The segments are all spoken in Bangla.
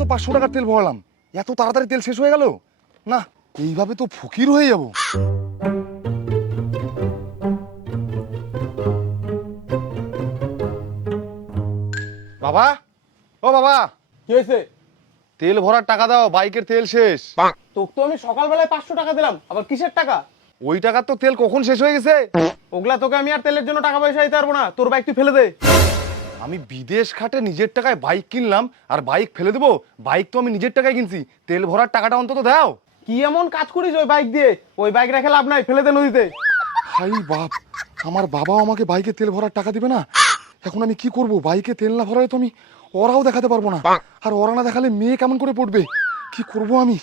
তো 500 টাকার তেল ভরালাম, এত তাড়াতাড়ি তেল শেষ হয়ে গেল। না, এইভাবে তো ফকির হয়ে যাব। বাবা, ও বাবা, কি হয়েছে? তেল ভরার টাকা দাও, বাইকের তেল শেষ। তোকে তো আমি সকালবেলায় 500 টাকা দিলাম, আবার কিসের টাকা? ওই টাকার তো তেল কখন শেষ হয়ে গেছে। ওগুলা তোকে আমি আর তেলের জন্য টাকা পয়সা দিতে পারবো না, তোর বাইক তুই ফেলে দে। আমি বিদেশ খাটে নিজের টাকায় বাইক কিনলাম আর বাইক ফেলে দেবো? বাইক তো আমি নিজের টাকায় কিনছি, তেল ভরার টাকাটা অন্তত দাও। কি এমন কাজ করিস ওই বাইক দিয়ে? ওই বাইক রেখে লাভ নাই, ফেলে দে নদীতে। হাই বাপ, আমার বাবাও আমাকে বাইকে তেল ভরার টাকা দিবে না। এখন আমি কি করব? বাইকে তেল না ভরালে তো আমি ওরাও দেখাতে পারবো না, আর ওরা না দেখালে মেয়ে কেমন করে পড়বে? কি করব আমি?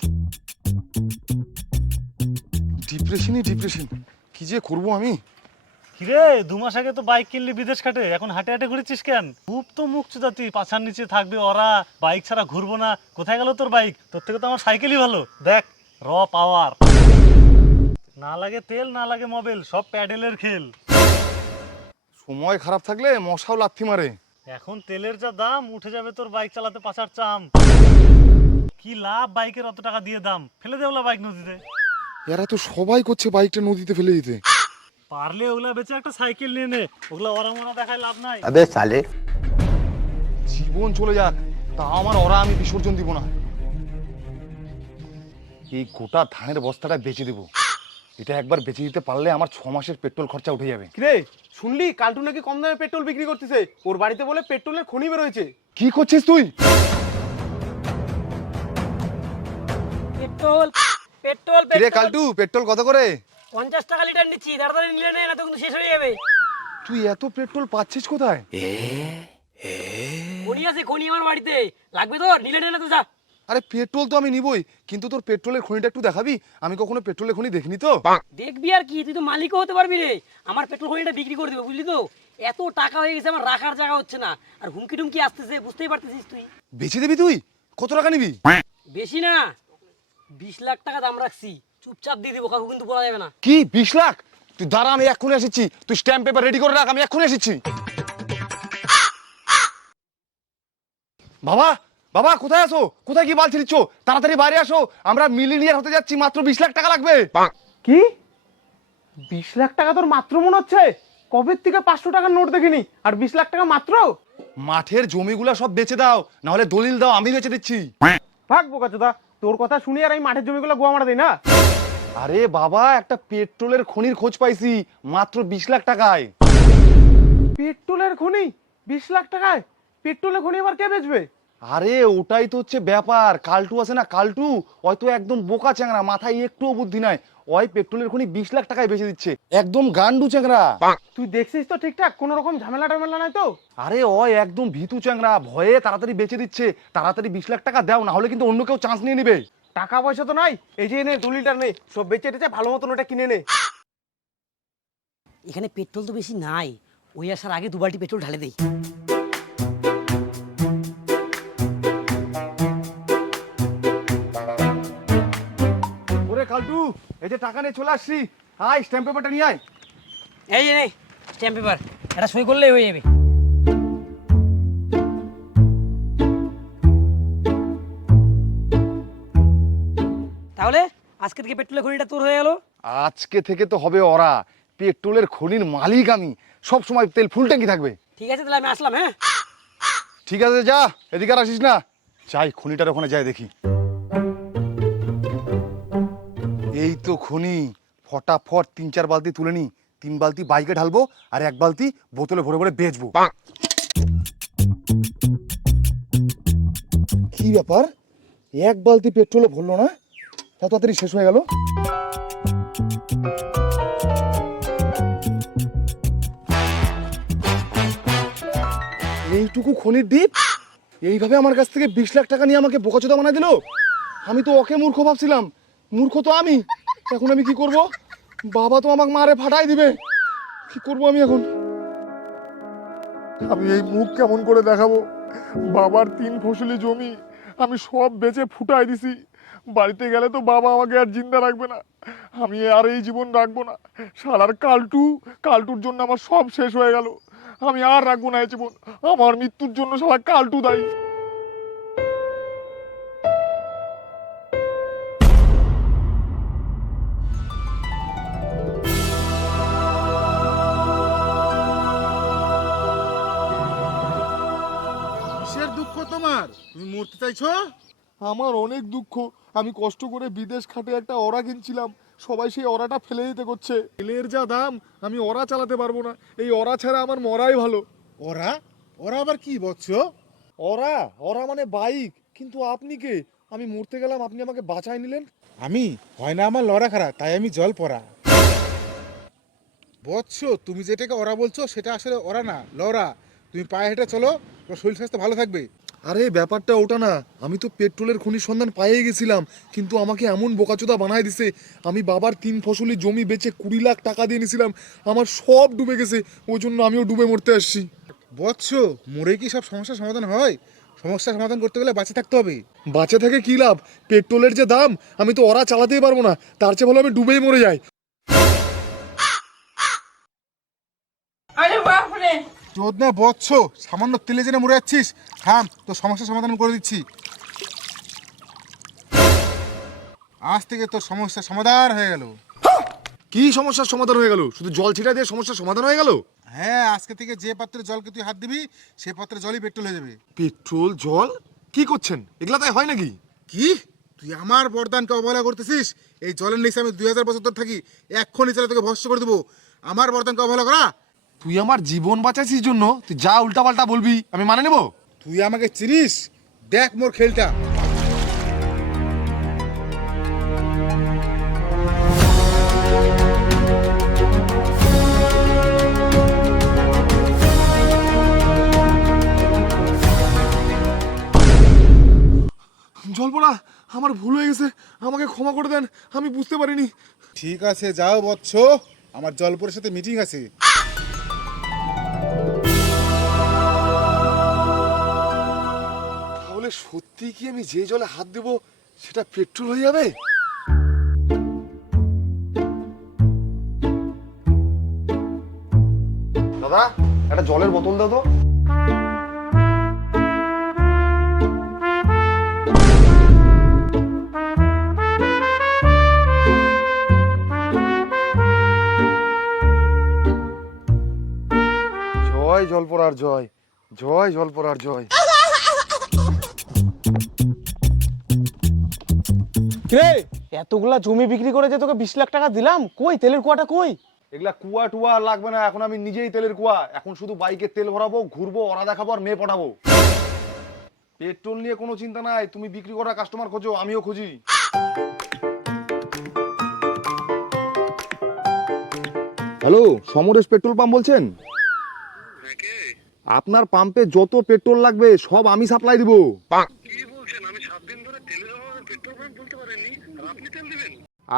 ডিপ্রেশন, কি যে করব আমি? কিরে, 2 মাস আগে তো বাইক কিনলি বিদেশ খাটে, এখন হাটে হাটে ঘুরেছিস কেন? খুব তো মুখ চুদা তুই, পাছার নিচে থাকবে ওরা, বাইক ছাড়া ঘুরবো না। কোথায় গেল তোর বাইক? তোর থেকে তো আমার সাইকেলই ভালো। দেখ, র পাওয়ার, না লাগে তেল, না লাগে মোবিল, সব প্যাডেলের খেল। সময় খারাপ থাকলে মশাও লাথি মারে। এখন তেলের যা দাম, উঠে যাবে তোর বাইক চালাতে পাছার চাম। কি লাভ বাইকের অত টাকা দিয়ে? দাম ফেলে দে ওলা বাইক নদীতে। এরা তো সবাই করছে বাইকটা নদীতে ফেলে দিতে। পারলে ওগুলা বেচে একটা সাইকেল নিয়ে নে, ওগুলা ওরা মোরা দেখায় লাভ নাই। अबे साले জীবন চলে যাক, তা আমার ওরা আমি বিসর্জন দিব না। এই গোটা ধানের বস্তাটা বেচে দেবো। এটা একবার বেচে দিতে পারলে আমার 6 মাসের পেট্রোল খরচা উঠে যাবে। কিরে, শুনলি কালটু নাকি কম দামে পেট্রোল বিক্রি করতেছে? ওর বাড়িতে বলে পেট্রোলের খনি বেরোয়েছে। কি করছিস তুই? পেট্রোল পেট্রোল কিরে কালটু, পেট্রোল কত করে? 50 টাকা লিটার নিচ্ছি, তাড়াতাড়ি নিলে নে, না তো কিন্তু শেষ হয়ে যাবে। তুই এত পেট্রোল পাচ্ছিস কোথায়? খনি আছে, খনি আমার বাড়িতে লাগবে তোর, নিলে নে, না তো যা। আরে পেট্রোল তো আমি নিবই, কিন্তু তোর পেট্রোলের খনিটা একটু দেখাবি? আমি কখনো পেট্রোলের খনি দেখিনি তো। দেখবি আর কি, তুই তো মালিকও হতে পারবি রে। আমার পেট্রোল খনিটা বিক্রি করে দেবে, বুঝলি তো? এত টাকা হয়ে গেছে, আমার রাখার জায়গা হচ্ছে না, আর হুমকি টুমকি আসতেছে, বুঝতেই পারতেছিস তুই। বেচে দিবি তুই? কত টাকা নিবি? বেশি না, 20 লাখ টাকা দাম রাখছি, চুপচাপ দিয়ে দেবো, কাকু কিন্তু বলা যাবে না। কি 20 লাখ? তুই দাঁড়া, আমি এক্ষুনি আসছি। তুই স্ট্যাম্প পেপার রেডি করে রাখ, আমি এক্ষুনি আসছি। বাবা, বাবা কোথায় আছো? কোথায় কি বাল ছিড়ছ? তাড়াতাড়ি বাইরে আসো, আমরা মিলিনিয়ার হতে যাচ্ছি, মাত্র 20 লাখ টাকা লাগবে। কি 20 লাখ টাকা তোর মাত্র মনে হচ্ছে? কবে থেকে 500 টাকার নোট দেখিনি, আর 20 লাখ টাকা মাত্র? মাঠের জমিগুলা সব বেচে দাও, না হলে দলিল দাও, আমি বেচে দিচ্ছি। ভাগ বোকাচোদা, তোর কথা শুনি আর আমি মাঠের জমিগুলো গোয়া মারা দেই না। আরে বাবা, একটা পেট্রোলের খনির খোঁজ পাইছি, মাত্র 20 লাখ টাকায়। পেট্রোলের খনি 20 লাখ টাকায়? পেট্রোলের খনি আবার কে বেচবে? আরে ওটাই তো হচ্ছে ব্যাপার। কালটু আছে না, কালটু, হয়তো একদম বোকা চ্যাংরা, মাথায় একটুও বুদ্ধি নাই। ওই পেট্রোলের খনি 20 লাখ টাকায় বেচে দিচ্ছে, একদম গান্ডু চ্যাংরা। তুই দেখছিস তো ঠিকঠাক? কোনো রকম ঝামেলা টামেলা নাই তো? আরে ওই একদম ভীতু চ্যাংরা, ভয়ে তাড়াতাড়ি বেচে দিচ্ছে। তাড়াতাড়ি 20 লাখ টাকা দাও, না হলে কিন্তু অন্য কেউ চান্স নিয়ে নিবে। টাকা পয়সা তো নাই, এই যে নে দলিলটা নে, সব বেচে টেচে ভালো মতন ওটা কিনে নে। এখানে পেট্রোল তো বেশি নাই, ওই আসার আগে 2 বালতি পেট্রোল ঢালে দেই। ওরে কালটু, এই যে টাকা নিয়ে চলে আসছি, আয় স্ট্যাম্প পেপারটা নিয়ে আয়। এই যে নে স্ট্যাম্প পেপার, এটা সই করলেই হয়ে যাবে। তাহলে আজকে থেকে পেট্রোলের খনিটা তোর হয়ে গেল। আজকে থেকে তো হবে ওরা, পেট্রোলের খনির মালিক আমি, সব সময় তেল ফুল ট্যাঙ্কি থাকবে। ঠিক আছে, তাহলে আমি আসলাম। হ্যাঁ, ঠিক আছে, যা, এদিকে আর আসিস না। যাই খনিটার ওখানে যাই দেখি। এই তো খনি, ফটাফট 3-4 বালতি তুলে নি। 3 বালতি বাইকে ঢালবো, আর 1 বালতি বোতলে ভরে ভরে বেচবো। কি ব্যাপার, 1 বালতি পেট্রোলে ভরলো না, এত তাড়াতাড়ি শেষ হয়ে গেল। এইটুকু খনির দ্বীপ এইভাবে আমার কাছ থেকে 20 লাখ টাকা নিয়ে আমাকে বোকাচোদা বানায় দিল। আমি তো ওকে মূর্খ ভাবছিলাম, মূর্খ তো আমি। এখন আমি কি করব? বাবা তো আমাকে মারে ফাটাই দিবে। কি করব আমি এখন? আমি এই মুখ কেমন করে দেখাবো? বাবার 3 ফসলি জমি আমি সব বেচে ফুটাই দিছি। বাড়িতে গেলে তো বাবা আমাকে আর জিন্দা রাখবে না। আমি আর এই জীবন রাখবো না। শালার কালটুর জন্য আমার সব শেষ হয়ে গেল। আমি আর রাখবো না এই জীবন। আমার মৃত্যুর জন্য শালা কালটু দায়ী। তোমার? তুমি মরতে চাইছো? আমার অনেক দুঃখ, আমি কষ্ট করে বিদেশ খাটে একটা অরা কিনছিলাম, সবাই সেই অরাটা ফেলে দিতে করছে। তেলের যা দাম, আমি অরা চালাতে পারবো না, এই অরা ছাড়া আমার মরাই ভালো। ওরা ওরা আবার কি বলছ? অরা অরা মানে বাইক, কিন্তু আপনি কে? আমি মরতে গেলাম, আপনি আমাকে বাঁচাই নিলেন। আমি হয় না আমার লড়া খারাপ, তাই আমি জল পড়া। বৎস, তুমি যেটাকে ওরা বলছো সেটা আসলে ওরা না, লড়া। তুমি পায়ে হেঁটে চলো, তোমার শরীর স্বাস্থ্য ভালো থাকবে। আরে ব্যাপারটা ওটা না, আমি তো পেট্রোলের খনির সন্ধান পেয়ে গেছিলাম, কিন্তু আমাকে এমন বোকাচোদা বানায় দিছে। আমি বাবার 3 ফসলি জমি বেচে 20 লাখ টাকা দিয়ে নিয়েছিলাম, আমার সব ডুবে গেছে, ওই জন্য আমিও ডুবে মরতে আসছি। বৎস, মরে কি সব সমস্যার সমাধান হয়? সমস্যার সমাধান করতে গেলে বাঁচে থাকতে হবে। বাঁচে থেকে কি লাভ? পেট্রোলের যে দাম, আমি তো ওরা চালাতেই পারবো না, তার চেয়ে ভালো আমি ডুবেই মরে যাই। চোদনা বৎস, সামান্য তেলে জেনে মরে যাচ্ছিস। থাম, তো সমস্যার সমাধান করে দিচ্ছি। আজ থেকে তোর সমস্যার সমাধান হয়ে গেল। কি সমস্যার সমাধান হয়ে গেল? শুধু জল ছিটা দিয়ে সমস্যার সমাধান হয়ে গেল? হ্যাঁ, আজকে থেকে যে পাত্রে জলকে তুই হাত দিবি, সেই পাত্রে জলই পেট্রোল হয়ে যাবে। পেট্রোল জল কি করছেন? এগুলা তাই হয় নাকি? কি তুই আমার বরদানকে অবহেলা করতেছিস? এই জলের নিচে আমি 2000 বছর ধরে থাকি, এক্ষুনি চলে তোকে ভস্ম করে দেবো। আমার বরদানকে অবহেলা করা? তুই আমার জীবন বাঁচাইছিস জন্য তুই যা উল্টাপাল্টা বলবি আমি মানে নেব? তুই আমাকে চিনিস? দেখ মোর খেলটা। জলপড়া, আমার ভুল হয়ে গেছে, আমাকে ক্ষমা করে দেন, আমি বুঝতে পারিনি। ঠিক আছে, যাও বৎস, আমার জলপুরের সাথে মিটিং আছে। তাহলে সত্যি কি আমি যে জলে হাত দেব সেটা পেট্রোল হয়ে যাবে? দাদা, একটা জলের বোতল দাও তো। জয় জলপড়ার জয়, জয় জলপড়ার জয়। রে, এতগুলা জমি বিক্রি করে যে তোকে 20 লাখ টাকা দিলাম, কই তেলের কুয়াটা কই? এগুলা কুয়া টুয়া আর লাগবে না, এখন আমি নিজেই তেলের কুয়া। এখন শুধু বাইকে তেল ভরাবো, ঘুরবো, ওরা দেখাবো আর মেয়ে পটাবো। পেট্রোল নিয়ে কোনো চিন্তা নাই, তুমি বিক্রি করা কাস্টমার খোঁজো, আমিও খুঁজি। হ্যালো, সমরেশ পেট্রোল পাম্প বলছেন? আপনার পাম্পে যত পেট্রোল লাগবে সব আমি সাপ্লাই দিব।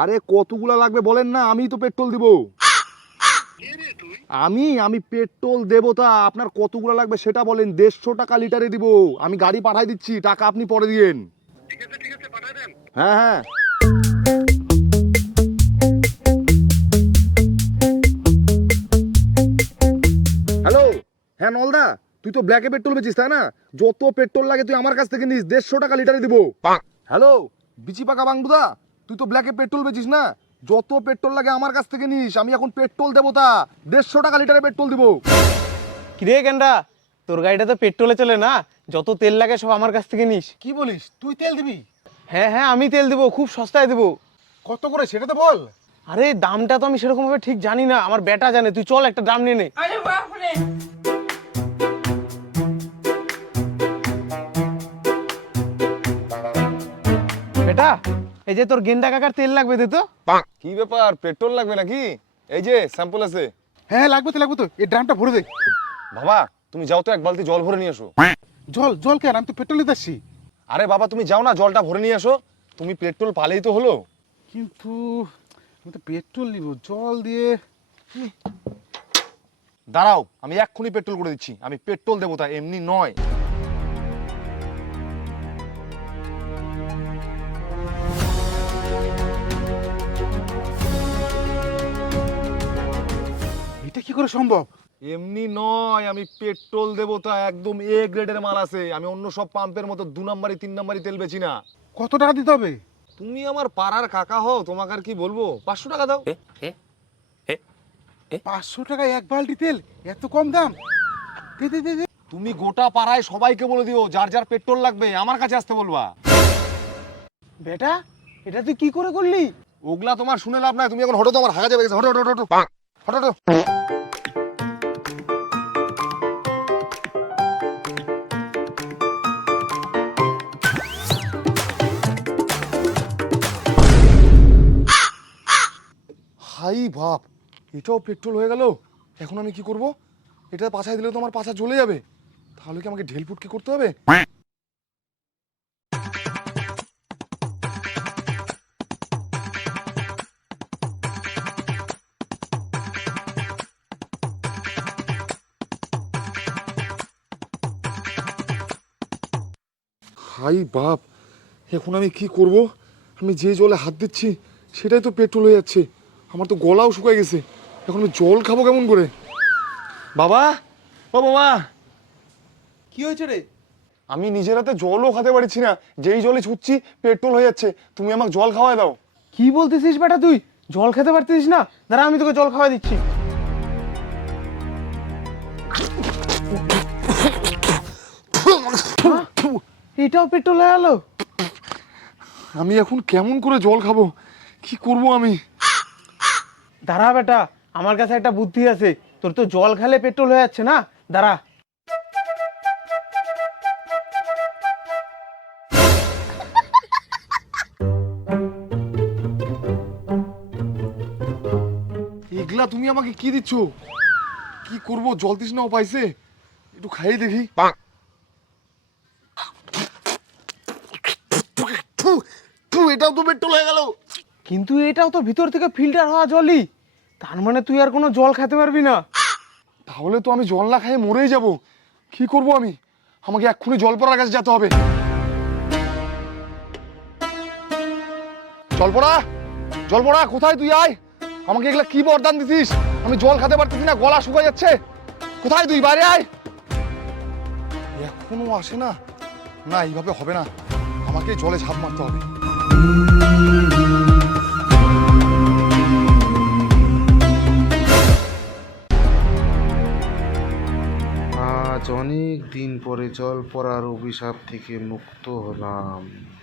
আরে কতগুলা লাগবে বলেন না, আমি তো পেট্রোল দিব। আমি পেট্রোল দেবতা, আপনার কতগুলা লাগবে সেটা বলেন। 150 টাকা লিটারে দিব, আমি গাড়ি পাঠাই দিচ্ছি, টাকা আপনি পরে দিয়েন। হ্যাঁ হ্যাঁ। হ্যালো, হ্যাঁ নলদা, তুই তো ব্ল্যাকে পেট্রোল বেচিস তাই না? যত পেট্রোল লাগে তুই আমার কাছ থেকে নিস, 150 টাকা লিটারে দিব। হ্যালো, বিচি পাকা বাংদুদা, তুই তো ব্ল্যাকে পেট্রোল বেচিস না? যত পেট্রোল লাগে আমার কাছ থেকে নিস, আমি এখন পেট্রোল দেবতা, 150 টাকা লিটারে পেট্রোল দিব। কিরে গেন্ডা, তোর গাড়িটা তো পেট্রোলে চলে না, যত তেল লাগে সব আমার কাছ থেকে নিস। কি বলিস? তুই তেল দিবি? হ্যাঁ হ্যাঁ, আমি তেল দেবো, খুব সস্তায় দেবো। কত করে সেটা তো বল। আরে দামটা তো আমি সেরকম ভাবে ঠিক জানি না, আমার বেটা জানে, তুই চল একটা দাম নিয়ে নে। বেটা, এই যে তোর গেন্ডা কাকার তেল লাগবে, দে তো। কি ব্যাপার, পেট্রোল লাগবে নাকি? এই যে স্যাম্পল আছে। হ্যাঁ লাগবে তো, এই ড্রামটা ভরে দে। বাবা, তুমি যাও তো এক বালতি জল ভরে নিয়ে এসো। জল জল কেন? আমি তো পেট্রোল নিতে আসছি। আরে বাবা, তুমি যাও না, জলটা ভরে নিয়ে এসো। তুমি পেট্রোল পালেই তো হলো। কিন্তু আমি তো পেট্রোল নিব, জল দিয়ে। দাঁড়াও, আমি এক্ষুনি পেট্রোল করে দিচ্ছি। আমি পেট্রোল দেবো, তা এমনি নয়। এটা কি করে সম্ভব? এমনি নয়, আমি পেট্রোল দেবো, তা একদম এ গ্রেডের মাল আছে। আমি অন্য সব পাম্পের মতো 2 নাম্বারি 3 নাম্বারি তেল বেচি না। কত টাকা দিতে হবে? তুমি আমার পাড়ার কাকা হও, তোমাকে আর কি বলবো। 500 টাকা দাও। 500 টাকায় 1 বালতি তেল? এত কম দাম? দে দে দে দে। তুমি গোটা পাড়ায় সবাইকে বলে দিও যার যার পেট্রোল লাগবে আমার কাছে আসতে বলবা। বেটা, এটা তুই কি করে করলি? ওগুলা তোমার শুনে লাভ নাই, তুমি এখন হঠাৎ আমার হাগা যাবে, হঠাৎ হঠাৎ হঠাৎ হঠাৎ। হাই বাপ, এটাও পেট্রোল হয়ে গেল। এখন আমি কি করব? এটা পাছায় দিলে তো আমার পাছা জ্বলে যাবে। তাহলে কি আমাকে ঢেল ফুটকি করতে হবে? হাই বাপ, এখন আমি কি করব? আমি যে জলে হাত দিচ্ছি সেটাই তো পেট্রোল হয়ে যাচ্ছে। আমার তো গলাও শুকিয়ে গেছে। এখন আমি জল খাবো কেমন করে? বাবা, ও বাবা, কি হয়েছে রে? আমি নিজের হাতে জলও খেতে পারছি না, যেই জলে ছুটছি পেট্রোল হয়ে যাচ্ছে। তুমি আমাকে জল খাওয়ায় দাও। কি বলতেছিস বেটা তুই? জল খেতে পারতিস না? দাঁড়া, আমি তোকে জল খাওয়া দিচ্ছি। এটাও পেট্রোল হয়ে গেল। আমি এখন কেমন করে জল খাবো? কি করব আমি? দাঁড়া বেটা, আমার কাছে একটা বুদ্ধি আছে। তোর তো জল খেলে পেট্রোল হয়ে যাচ্ছে না, দাঁড়া। এগুলা তুমি আমাকে কি দিচ্ছ? কি করব? জল তৃষ্ণাও পাইছে, একটু খাইয়ে দেখি। এটাও তো পেট্রোল হয়ে গেল। কিন্তু এটাও তো ভিতর থেকে ফিল্টার হওয়া জলই। তার মানে তুই আর কোনো জল খেতে পারবি না। তাহলে তো আমি জল না খেয়ে মরেই যাব। কি করব আমি? আমাকে এক্ষুনি জলপড়ার কাছে যেতে হবে। জলপড়া, জলপড়া, কোথায় তুই? আয়, আমাকে এগুলা কি বরদান দিছিস? আমি জল খেতে পারতেছি না, গলা শুকায় যাচ্ছে। কোথায় তুই? বাইরে আয়। এখনো আসে না? না, এইভাবে হবে না, আমাকে জলে ঝাঁপ মারতে হবে। আজ অনেক দিন পরে জল পড়ার অভিশাপ থেকে মুক্ত হলাম।